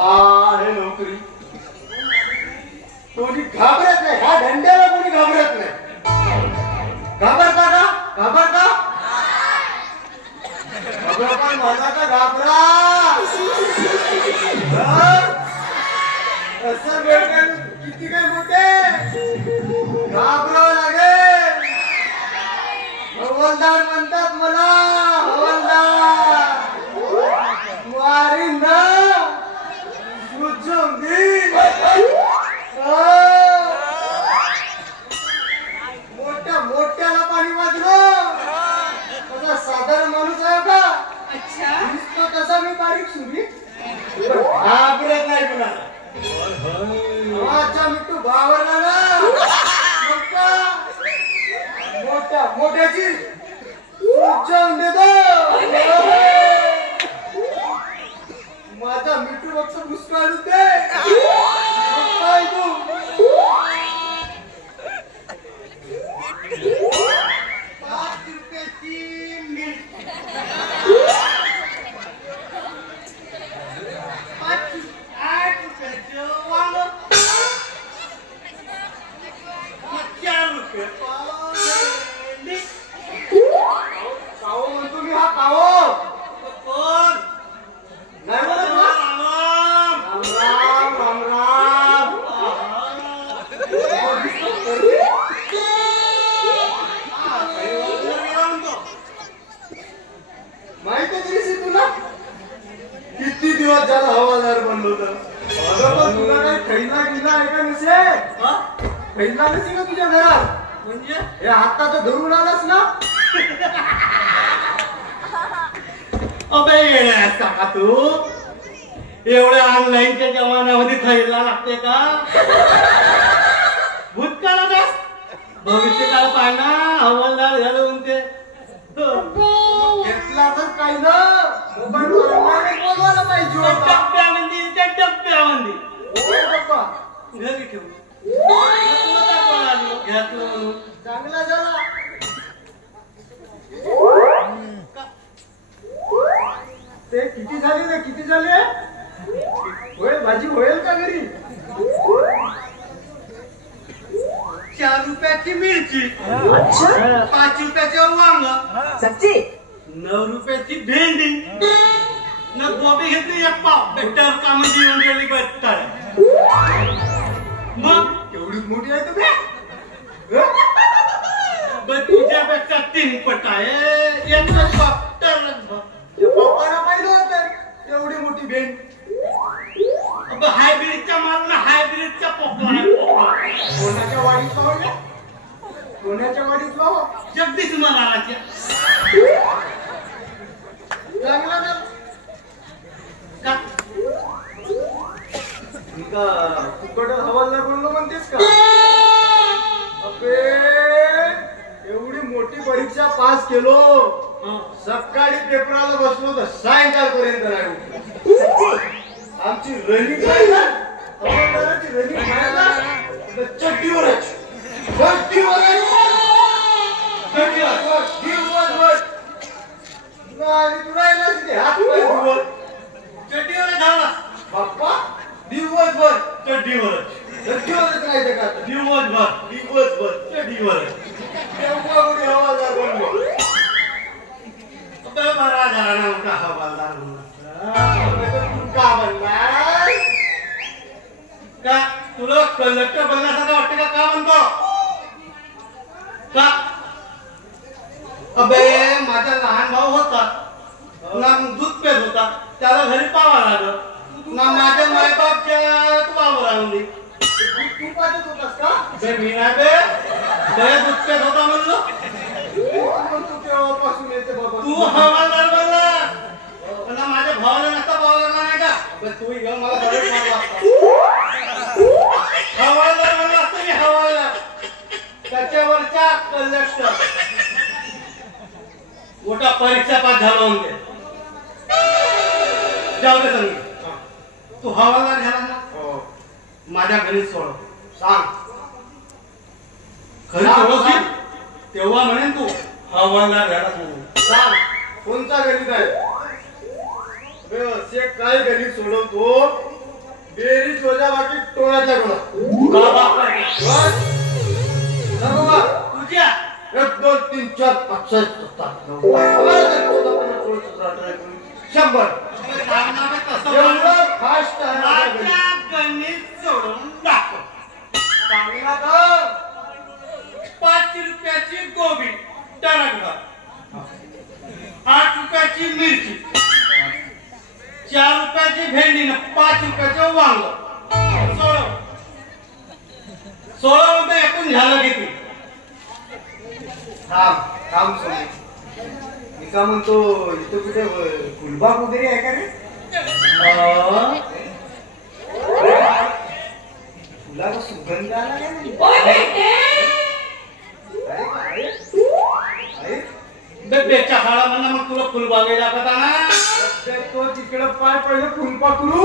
आहे नोकरी. कोणी घाबरत नाही, ह्या धंद्याला कोणी घाबरत नाही. घाबरता का? घाबरता पण माझा का घाबरा. असं भेटेल किती काय मोठे घाबरावं लागेल. हवालदार म्हणतात मला, हवालदार मारीन ना बुजून देईन. मोठ्या मोठ्याला पाणी वाजलं तसा साधारण माणूस आहे का? अच्छा दिसतो तसा मी बारीक सुरी घाबरत नाही कुणाला. अच्छा मिठू घाबरला ना मोठ्या मोठ्याची उच्चावून देतो. माझा मिठू फक्त मुस्काळू दे. काय तू 5 रुपयाची मिठ 8 रुपयाचं वांग 4 रुपये पाव. काहो म्हणतो मी. हा काहो कोण नाही बोलत ना. राम राम राम राम. माहिती तरी तुला किती दिवस झाला हवालदार बनलो तर तुला काही खैला गिला आहे का नसे? खैला नसे का तुझ्या घरात? म्हणजे हे हातात धरून आलास ना. अबे येण्यास का तू एवढ्या ऑनलाईनच्या जमान्यामध्ये खैला लागते का? भूतकाळात भविष्य काळ पाहिना हवालदार झालं म्हणते. घेतला तर काही ना मोबाईल बोलवायला पाहिजे. त्या डब्यामध्ये घरी ठेवू घेतलं म्हणून चांगला झाला. ते किती झाले ना किती झाले? होईल भाजी होईल का घरी? 4 रुपयाची मिरची 5 रुपयाचं वांग सच्ची 9 रुपयाची भेंडी न गोबी घेतली 1 पाव. बेटर कामध्ये येऊन गेली बेटर. मग एवढी मोठी आहे तुम्ही. तुझ्यापेक्षा 3 पट आहे. एकच पप्पाला पाहिलं होतं एवढी मोठी भेंड. हायब्रिडच्या मारून हायब्रिडच्या पोकळा. कोणाच्या वाडीत लावल्या? कोणाच्या वाडीत लाव? जगदीश महाराजाच्या. चांगला ना का फुकट हवालदार बनलो म्हणतेस का? अबे एवढी मोठी परीक्षा पास केलो. सकाळी पेपराला बसलो तर सायंकाळपर्यंत नाही. आमची रनिंग हवालदाराची रनिंग चड्डीवरच दिवसभर चड्डीवर झाला बाप्पा. दिवसभर चड्डीवरच चड्डीवरच राहायचं का? दिवसभर दिवसभर चड्डीवरच. तेव्हा कुठे हवालदार बनलो. बरा झाला ना मोठा हवालदार म्हणून. का बनला का तुला कंडक्टर बनण्यासारखं वाटतं का? का म्हणतो का? अबे माझा लहान भाऊ होता ना दूध पेत होता. त्याला घरी पावा लागलं ना. माझ्या मायबापच्या तू पावर आणून दे. तू पाहत होतास का? बे मी नाही बे दूध पेत होता म्हणलो. तेव्हापासून येते बाबा. तू हवालदार बनला माझ्या भावाला नसता पावा लागला नाही का? तू घेऊन मला सगळं मारला हवालदार बनला असतो मी. हवालदार त्याच्यावरच्या कंडक्टर मोठा परीक्षा पास झाला म्हणते. जाऊ दे सांग. तू हवालदार झाला ना. माझ्या घरी सोड. सांग खरी सोडवशील तेव्हा म्हणेन तू हवालदार झाला म्हणून. सांग कोणता गणित आहे? काय गणित सोडवतो बेरीज वजा बाकी टोळाच्या गोळा तुझ्या 1 2 3 4 5 6 7 100 एवढं फास्ट आहे गणित सोडून दाखव. चांगला तर 5 रुपयाची गोबी टणकभर, 8 रुपयाची मिरची, 4 रुपयाची भेंडी न 5 रुपयाचं वांग. 16 रुपये एकूण झालं किती? थांब सोनी. मी का म्हणतो इथं कुठे फुलबाग वगैरे आहे का रे? फुलाचा सुगंध आला बेच्या काळा म्हणा मग तुला फुलबागे लागत ना. तो तिकडे पाय पहिले फुलपाखरू